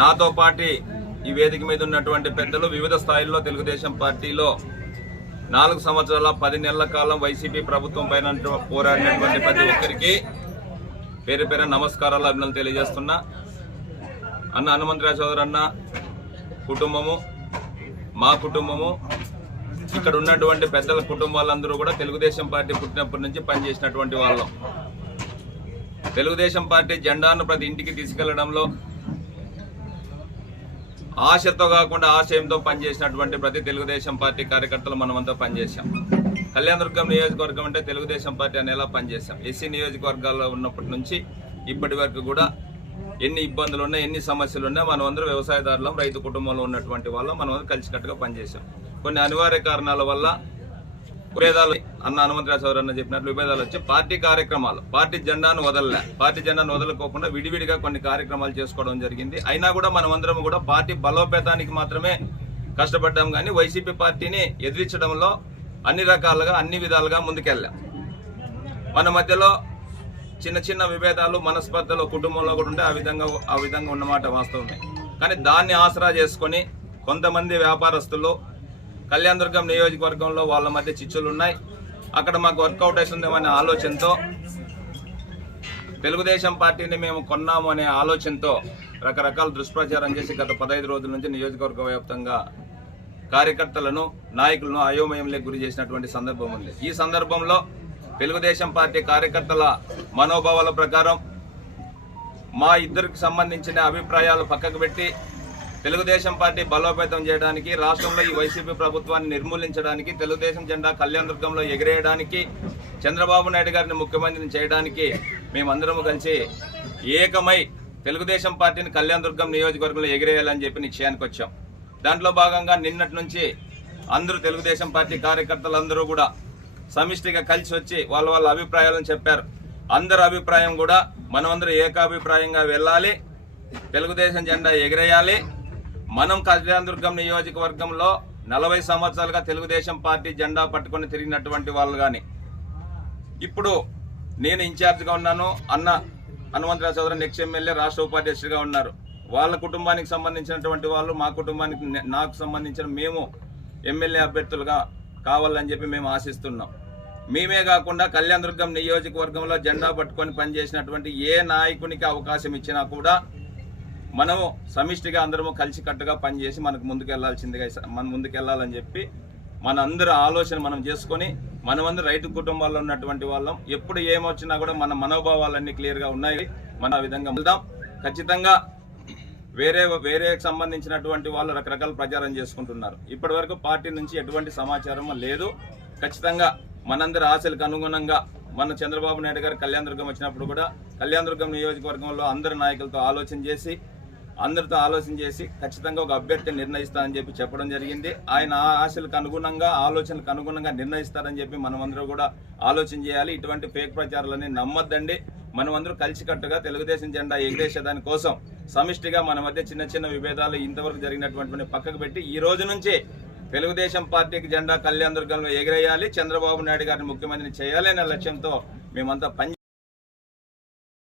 నాతో పాటు ఈ వేదిక మీద ఉన్నటువంటి పెద్దలు వివిధ స్థాయిల్లో తెలుగుదేశం పార్టీలో 4 సంవత్సరాల 10 నెలల కాలం వైసీపీ ప్రభుత్వం పైన పోరాడినటువంటి ప్రతి ఒక్కరికి పేరు పేరు నమస్కారాలు, అభినందనలు తెలియజేస్తున్నా. అన్న హనుమంతరావు సోదరు అన్న కుటుంబము, మా కుటుంబము, ఇక్కడ ఉన్నటువంటి పెద్దల కుటుంబాలందరూ కూడా తెలుగుదేశం పార్టీ పుట్టినప్పటి నుంచి పనిచేసినటువంటి వాళ్ళం. తెలుగుదేశం పార్టీ జెండాను ప్రతి ఇంటికి తీసుకెళ్లడంలో ఆశతో కాకుండా ఆశయంతో పనిచేసినటువంటి ప్రతి తెలుగుదేశం పార్టీ కార్యకర్తలు మనమంతా పనిచేశాం. కళ్యాణదుర్గం నియోజకవర్గం అంటే తెలుగుదేశం పార్టీ అనేలా పనిచేశాం. ఎస్సీ నియోజకవర్గాల్లో ఉన్నప్పటి నుంచి ఇప్పటి వరకు కూడా ఎన్ని ఇబ్బందులు ఉన్నా, ఎన్ని సమస్యలు ఉన్నా మనం అందరూ వ్యవసాయదారులం, రైతు కుటుంబంలో ఉన్నటువంటి వాళ్ళం మనం అందరూ కలిసికట్టుగా పనిచేశాం. కొన్ని అనివార్య కారణాల వల్ల విభేదాలు, అన్న హనుమంతరావు సోదరు అన్న చెప్పినట్లు విభేదాలు వచ్చి పార్టీ కార్యక్రమాలు, పార్టీ జెండాను వదలకోకుండా విడివిడిగా కొన్ని కార్యక్రమాలు చేసుకోవడం జరిగింది. అయినా కూడా మనమందరం కూడా పార్టీ బలోపేతానికి మాత్రమే కష్టపడ్డాం, కానీ వైసీపీ పార్టీని ఎదిరించడంలో అన్ని రకాలుగా అన్ని విధాలుగా ముందుకెళ్ళాం. మన మధ్యలో చిన్న చిన్న విభేదాలు, మనస్పర్ధలు కుటుంబంలో కూడా ఉంటే ఆ విధంగా ఉన్నమాట వాస్తవమే. కానీ దాన్ని ఆసరా చేసుకొని కొంతమంది వ్యాపారస్తులు కళ్యాణదుర్గం నియోజకవర్గంలో వాళ్ళ మధ్య చిచ్చులు ఉన్నాయి, అక్కడ మాకు వర్కౌట్ అవుతుందేమనే ఆలోచనతో, తెలుగుదేశం పార్టీని మేము కొన్నాము అనే ఆలోచనతో రకరకాల దుష్ప్రచారం చేసి గత 15 రోజుల నుంచి నియోజకవర్గ వ్యాప్తంగా కార్యకర్తలను, నాయకులను అయోమయంలోకి గురి చేసినటువంటి సందర్భం ఉంది. ఈ సందర్భంలో తెలుగుదేశం పార్టీ కార్యకర్తల మనోభావాల ప్రకారం మా ఇద్దరికి సంబంధించిన అభిప్రాయాలు పక్కకు పెట్టి తెలుగుదేశం పార్టీ బలోపేతం చేయడానికి, రాష్ట్రంలో ఈ వైసీపీ ప్రభుత్వాన్ని నిర్మూలించడానికి, తెలుగుదేశం జెండా కళ్యాణదుర్గంలో ఎగిరేయడానికి, చంద్రబాబు నాయుడు గారిని ముఖ్యమంత్రిని చేయడానికి మేమందరము కలిసి ఏకమై తెలుగుదేశం పార్టీని కళ్యాణదుర్గం నియోజకవర్గంలో ఎగిరేయాలని చెప్పి నిశ్చయానికి వచ్చాం. దాంట్లో భాగంగా నిన్నటి నుంచి అందరూ తెలుగుదేశం పార్టీ కార్యకర్తలందరూ కూడా సమిష్టిగా కలిసి వచ్చి వాళ్ళ అభిప్రాయాలను చెప్పారు. అందరి అభిప్రాయం కూడా మనమందరూ ఏకాభిప్రాయంగా వెళ్ళాలి, తెలుగుదేశం జెండా ఎగిరేయాలి. మనం కళ్యాణదుర్గం నియోజకవర్గంలో 40 సంవత్సరాలుగా తెలుగుదేశం పార్టీ జెండా పట్టుకొని తిరిగినటువంటి వాళ్ళు కానీ, ఇప్పుడు నేను ఇన్ఛార్జ్గా ఉన్నాను, అన్న హనుమంతరావు సోదరు నెక్స్ట్ ఎమ్మెల్యే రాష్ట్ర ఉపాధ్యక్షుడిగా ఉన్నారు. వాళ్ళ కుటుంబానికి సంబంధించినటువంటి వాళ్ళు, మా కుటుంబానికి నాకు సంబంధించిన మేము ఎమ్మెల్యే అభ్యర్థులుగా కావాలని చెప్పి మేము ఆశిస్తున్నాం. మేమే కాకుండా కళ్యాణదుర్గం నియోజకవర్గంలో జెండా పట్టుకొని పనిచేసినటువంటి ఏ నాయకునికి అవకాశం ఇచ్చినా కూడా మనము సమిష్టిగా అందరము కలిసికట్టుగా పనిచేసి మనం ముందుకెళ్లాలని చెప్పి మన అందరి ఆలోచన మనం చేసుకొని, మనమందరూ రైతు కుటుంబాల్లో ఉన్నటువంటి వాళ్ళం. ఎప్పుడు ఏమొచ్చినా కూడా మన మనోభావాలన్నీ క్లియర్గా ఉన్నాయి. మన ఆ విధంగా వెళ్దాం. ఖచ్చితంగా వేరే సంబంధించినటువంటి వాళ్ళు రకరకాల ప్రచారం చేసుకుంటున్నారు. ఇప్పటి వరకు పార్టీ నుంచి ఎటువంటి సమాచారం లేదు. ఖచ్చితంగా మనందరి ఆశలకు అనుగుణంగా మన చంద్రబాబు నాయుడు గారు కళ్యాణదుర్గం వచ్చినప్పుడు కూడా కళ్యాణదుర్గం నియోజకవర్గంలో అందరి నాయకులతో అందరితో ఆలోచన చేసి ఖచ్చితంగా ఒక అభ్యర్థిని నిర్ణయిస్తారని చెప్పి చెప్పడం జరిగింది. ఆయన ఆశలకు అనుగుణంగా, ఆలోచనలకు అనుగుణంగా నిర్ణయిస్తారని చెప్పి మనమందరూ కూడా ఆలోచన చేయాలి. ఇటువంటి ఫేక్ ప్రచారాలన్నీ నమ్మద్దండి. మనమందరూ కలిసికట్టుగా తెలుగుదేశం జెండా ఎగిరేసేదాని కోసం సమిష్టిగా మన మధ్య చిన్న చిన్న విభేదాలు ఇంతవరకు జరిగినటువంటి పక్కకు పెట్టి ఈ రోజు నుంచి తెలుగుదేశం పార్టీకి జెండా కళ్యాణదుర్గంలో ఎగిరేయాలి, చంద్రబాబు నాయుడు గారిని ముఖ్యమంత్రిని చేయాలి అనే లక్ష్యంతో మేమంతా